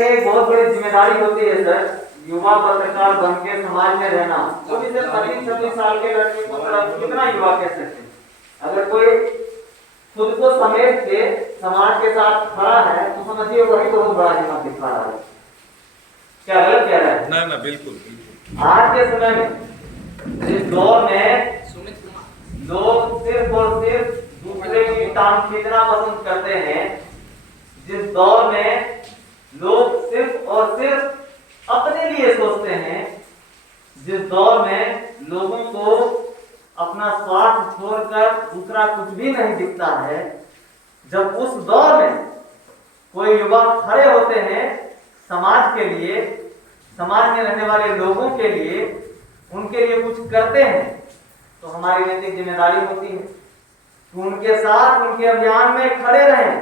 एक बहुत बड़ी जिम्मेदारी होती है सर, युवा पत्रकार बन के समाज में रहना। वो भी सर 25-26 साल के लड़के को कितना युवा कह सकते हैं? अगर कोई खुद को समेट के समाज के साथ खड़ा है तो समझिए वही बहुत बड़ा हिम्मत दिखा रहा है। क्या गलत कह रहा है? ना ना बिल्कुल बिल्कुल। आज के समय में इस दौर में लोग सिर्फ और सिर्फ दूसरे की टांग खींचना पसंद करते हैं, जिस दौर में लोग सिर्फ और सिर्फ अपने लिए सोचते हैं, जिस दौर में लोगों को अपना स्वार्थ छोड़कर दूसरा कुछ भी नहीं दिखता है, जब उस दौर में कोई युवा खड़े होते हैं समाज के लिए, समाज में रहने वाले लोगों के लिए, उनके लिए कुछ करते हैं, तो हमारी नैतिक जिम्मेदारी होती है कि उनके साथ उनके अभियान में खड़े रहें।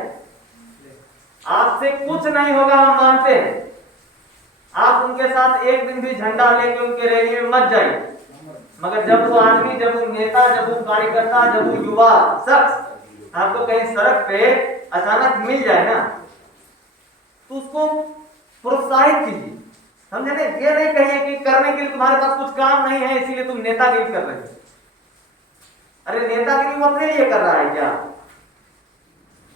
आपसे कुछ नहीं होगा, हम मानते हैं। आप उनके साथ एक दिन भी झंडा लेके उनके रैली में मत जाइए, मगर जब वो आदमी, जब वो नेता, जब वो कार्यकर्ता, जब वो युवा शख्स आपको कहीं सड़क पे अचानक मिल जाए ना, तो उसको प्रोत्साहित कीजिए। समझे नहीं? ये नहीं कहिए कि करने के लिए तुम्हारे पास कुछ काम नहीं है इसीलिए तुम नेतागिरी कर रहे हो। अरे नेतागिरी वो अपने लिए कर रहा है क्या?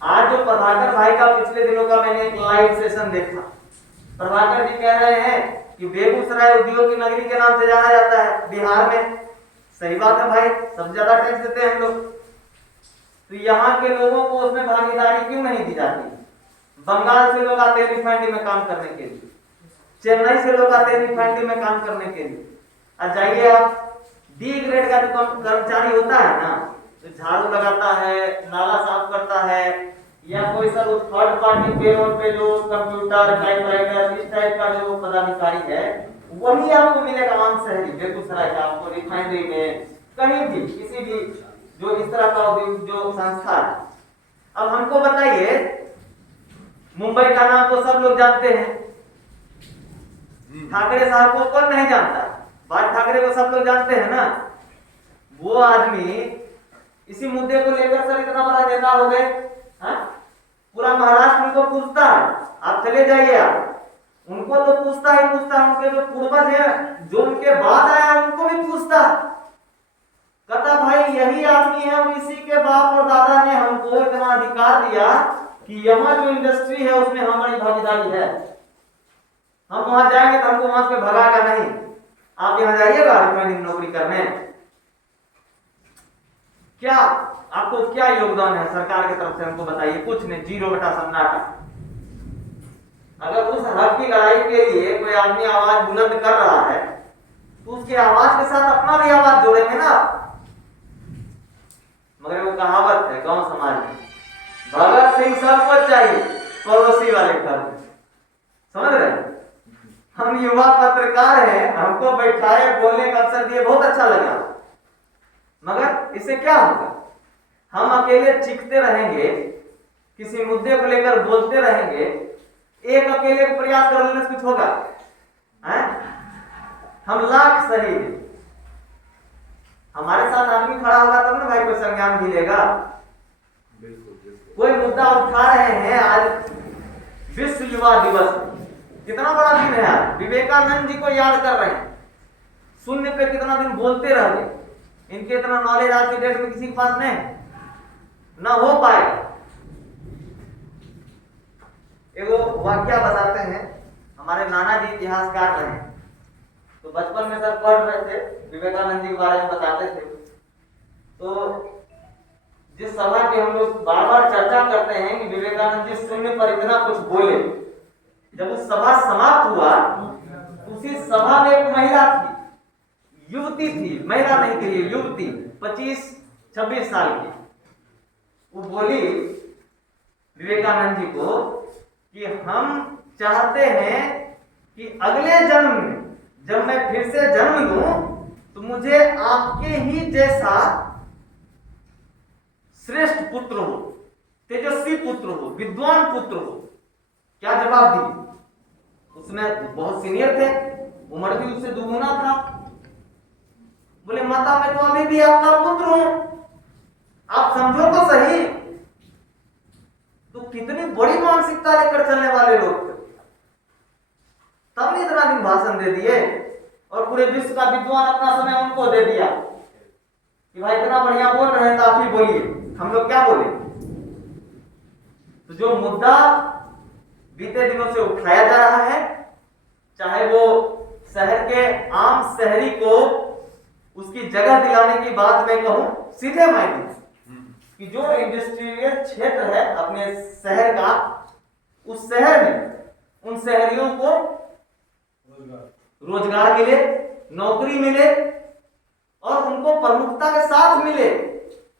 आज जो प्रभाकर भाई का पिछले दिनों का मैंने एक लाइव सेशन देखा, प्रभाकर जी कह रहे हैं कि बेगूसराय उद्योग की नगरी के नाम से जाना जाता है बिहार में। सही बात है भाई, सबसे ज्यादा टैक्स देते हैं हम लोग, तो यहाँ के लोगों को उसमें भागीदारी क्यों नहीं दी जाती? बंगाल से लोग आते हैं रिफाइनरी में काम करने के लिए, चेन्नई से लोग आते हैं रिफाइनरी में काम करने के लिए। और जाइए आप, डी ग्रेड का जो कर्मचारी होता है ना, तो झाड़ू लगाता है, नाला साफ करता है, या कोई सर उस थर्ड पार्टी पेरोल पे जो कंप्यूटर, टाइपराइटर, इस टाइप का जो पदाधिकारी है, वही आपको मिलेगा आम शहरी बेगूसराय का। आपको रिफाइनरी में कहीं भी, किसी भी जो इस तरह का जो संस्था है। अब हमको बताइए, मुंबई का नाम तो सब लोग जानते हैं, ठाकरे साहब को कौन नहीं जानता? बाल ठाकरे को सब लोग जानते हैं ना। वो आदमी इसी मुद्दे को लेकर सर इतना बड़ा नेता हो गए, पूरा महाराष्ट्र उनको पूछता है। आप चले जाइए, आप उनको तो पूछता ही पूछता है, उनके जो पूर्वज हैं, जो उनके बाद आया, उनको भी पूछता। कहता भाई यही आदमी है और इसी के बाप और दादा ने हमको इतना अधिकार दिया कि यहाँ जो इंडस्ट्री है उसमें हमारी भागीदारी है। हम वहां जाएंगे तो हमको वहां से भगाएगा नहीं। आप यहाँ जाइएगा रिफाइनरी में नौकरी करने, क्या आपको क्या योगदान है सरकार की तरफ से? हमको बताइए। कुछ नहीं, 0 सन्नाटा। अगर उस हक की लड़ाई के लिए कोई आदमी आवाज बुलंद कर रहा है तो उसकी आवाज के साथ अपना भी आवाज जोड़ेंगे ना। मगर वो कहावत है गांव समाज में, भगत सिंह सबको चाहिए, पड़ोसी वाले घर में। समझ रहे? हम युवा पत्रकार हैं, हमको बैठाए, बोलने का अवसर दिए, बहुत अच्छा लगा, मगर इससे क्या होगा? हम अकेले चीखते रहेंगे, किसी मुद्दे को लेकर बोलते रहेंगे, एक अकेले को प्रयास कर लेने से कुछ होगा? हम लाख सही हैं, हमारे साथ आदमी खड़ा होगा तब ना भाई कोई संज्ञान मिलेगा। कोई मुद्दा उठा रहे हैं, आज विश्व युवा दिवस, कितना बड़ा दिन है आज। विवेकानंद जी को याद कर रहे हैं, शून्य पे कितना दिन बोलते रह गए। इनके इतना नॉलेज आज की डेट में किसी के पास नहीं, ना हो पाएगा। एगो वाक्य बताते हैं, हमारे नाना जी इतिहासकार रहे, तो बचपन में सर पढ़ रहे थे, विवेकानंद जी के बारे में बताते थे। तो जिस सभा की हम लोग बार बार चर्चा करते हैं कि विवेकानंद जी शून्य पर इतना कुछ बोले, जब वो सभा समाप्त हुआ, उसी सभा में एक महिला थी, युवती थी, महिला नहीं थी, युवती 25-26 साल की। वो बोली विवेकानंद जी को कि हम चाहते हैं कि अगले जन्म में जब मैं फिर से जन्म लूं तो मुझे आपके ही जैसा श्रेष्ठ पुत्र हो, तेजस्वी पुत्र हो, विद्वान पुत्र हो। क्या जवाब दी? उसमें बहुत सीनियर थे, उम्र भी उससे दुगुना था। बोले माता मैं तो अभी भी आपका पुत्र हूं, आप समझो तो सही। तो कितनी बड़ी मानसिकता लेकर चलने वाले लोग थे। भाषण दे दिए और पूरे विश्व का विद्वान अपना समय उनको दे दिया कि भाई इतना बढ़िया बोल रहे हैं तो आप ही बोलिए, हम लोग क्या बोले। तो जो मुद्दा बीते दिनों से उठाया जा रहा है, चाहे वो शहर के आम शहरी को उसकी जगह दिलाने की बात मैं कहूं सीधे मायने कि जो इंडस्ट्रियल क्षेत्र है अपने शहर का, उस शहर में उन शहरियों को रोजगार मिले, नौकरी मिले और उनको प्रमुखता के साथ मिले।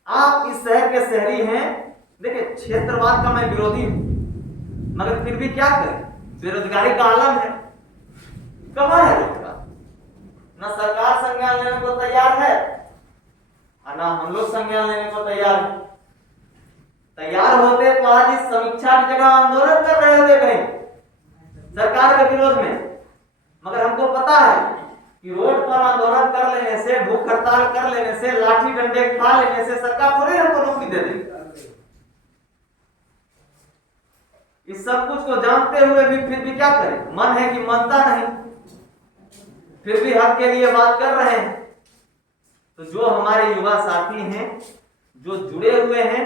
आप इस शहर के शहरी हैं, देखिए क्षेत्रवाद का मैं विरोधी हूं, मगर फिर भी क्या करें, बेरोजगारी का आलम है। कहां है रोजगार? ना सरकार संज्ञान लेने को तैयार है और ना हम लोग संज्ञान लेने को तैयार है। तैयार होते तो आज इस समीक्षा की जगह आंदोलन कर रहे होते कहीं सरकार के विरोध में, मगर हमको पता है कि रोड पर आंदोलन कर लेने से, भूख हड़ताल कर लेने से, लाठी डंडे खा लेने से सरकार थोड़ी हमको नौकरी दे देगी। इस सब कुछ को जानते हुए भी फिर भी क्या करें, मन है कि मानता नहीं, फिर भी हक के लिए बात कर रहे हैं। तो जो हमारे युवा साथी हैं, जो जुड़े हुए हैं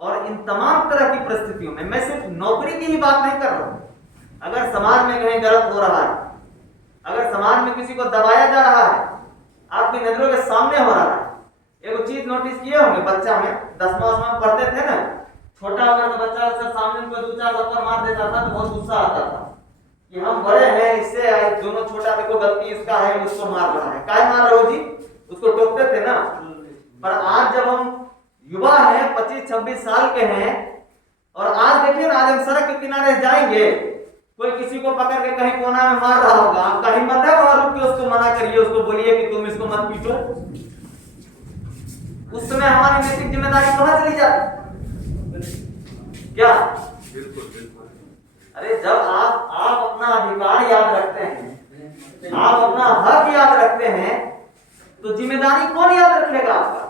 और इन तमाम तरह की परिस्थितियों में, मैं सिर्फ नौकरी की ही बात नहीं कर रहा हूं, अगर समाज में कहीं गलत हो रहा है, अगर समाज में किसी को दबाया जा रहा है, आपकी नजरों के सामने हो रहा है। एक चीज नोटिस किए होंगे, बच्चा में 10वां में पढ़ते थे ना, छोटा अगर तो बच्चा अक्सर सामने कोई 2-4 थप्पड़ मार देता था तो बहुत गुस्सा आता था कि हम बड़े हैं, इससे दोनों छोटा देखो गलती इसका है, उसको मार रहा है, काय मार रहे हो जी, उसको टोकते थे ना। पर आज जब हम युवा हैं, 25-26 साल के हैं, और आज देखिए आज हम सड़क के किनारे जाएंगे, कोई किसी को पकड़ के कहीं कोना में मार रहा होगा, आपका हिम्मत है वहां रुक के उसको मना करिए, उसको बोलिए कि तुम इसको मत पीटो। उस समय हमारी नैतिक जिम्मेदारी कहां चली जाती क्या? बिल्कुल बिल्कुल। अरे जब आप अपना अधिकार याद रखते हैं, आप अपना हक याद रखते हैं, तो जिम्मेदारी कौन याद रखेगा आपका?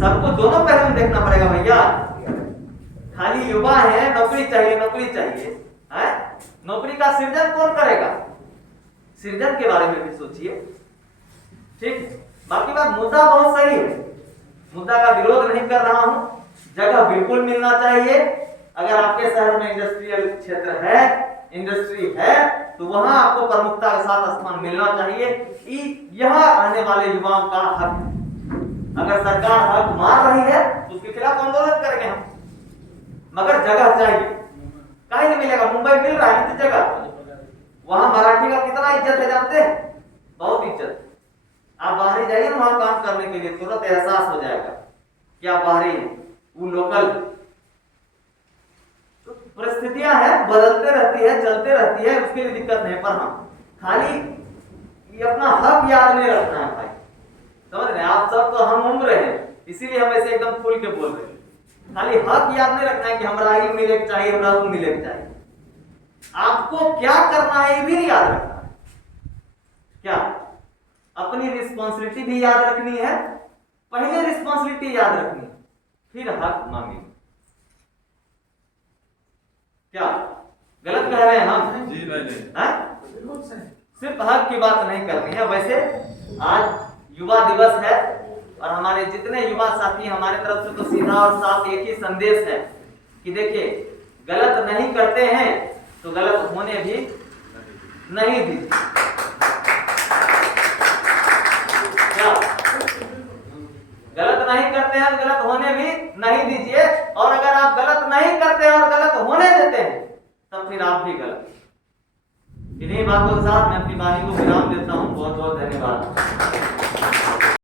सबको दोनों पहलू में देखना पड़ेगा भैया। खाली युवा है, नौकरी चाहिए, नौकरी चाहिए है, नौकरी का सृजन कौन करेगा? सृजन के बारे में भी सोचिए, ठीक। बाकी बात मुद्दा बहुत सही है, मुद्दा का विरोध नहीं कर रहा हूं, जगह बिल्कुल मिलना चाहिए। अगर आपके शहर में इंडस्ट्रियल क्षेत्र है, इंडस्ट्री है, तो वहां आपको प्रमुखता के साथ स्थान मिलना चाहिए। यह आने वाले युवाओं का हक है। अगर सरकार हक मार रही है तो उसके खिलाफ आंदोलन करेंगे हम, मगर जगह चाहिए। कहीं नहीं मिलेगा, मुंबई मिल रहा है जगह, वहां मराठी का कितना इज्जत है जानते हैं? बहुत इज्जत। आप बाहरी जाइए ना वहां काम करने के लिए, तुरंत एहसास हो जाएगा कि आप बाहरी हैं, वो लोकल। तो परिस्थितियां हैं, बदलते रहती है, चलते रहती है, उसके लिए दिक्कत नहीं। पर हाँ, खाली ये अपना हक याद नहीं रखना है भाई, समझ रहे हैं? आप सब तो हम उम्र हैं, इसीलिए हम ऐसे एकदम खुल के बोल रहे हैं। खाली हक याद नहीं रखना है कि हमरा ही मिले के चाहिए, हमरा वो मिले के चाहिए। आपको क्या करना है ये भी याद रखना है। क्या? अपनी रिस्पॉन्सिबिलिटी भी याद रखनी है, पहले रिस्पॉन्सिबिलिटी याद रखनी है, फिर हक मांगे। क्या गलत कह रहे हैं हम? जी नहीं, सिर्फ हक की बात नहीं करनी है। वैसे आज युवा दिवस है और हमारे जितने युवा साथी हमारे तरफ से तो सीधा और साफ एक ही संदेश है कि देखिए, गलत नहीं करते हैं तो गलत होने भी नहीं दीजिए। क्या? गलत नहीं करते हैं तो गलत होने भी नहीं दीजिए, और अगर आप गलत नहीं करते हैं और गलत होने देते हैं तब फिर आप भी गलत। इन्हीं बातों के साथ मैं अपनी वाणी को विराम देता हूं। बहुत बहुत धन्यवाद।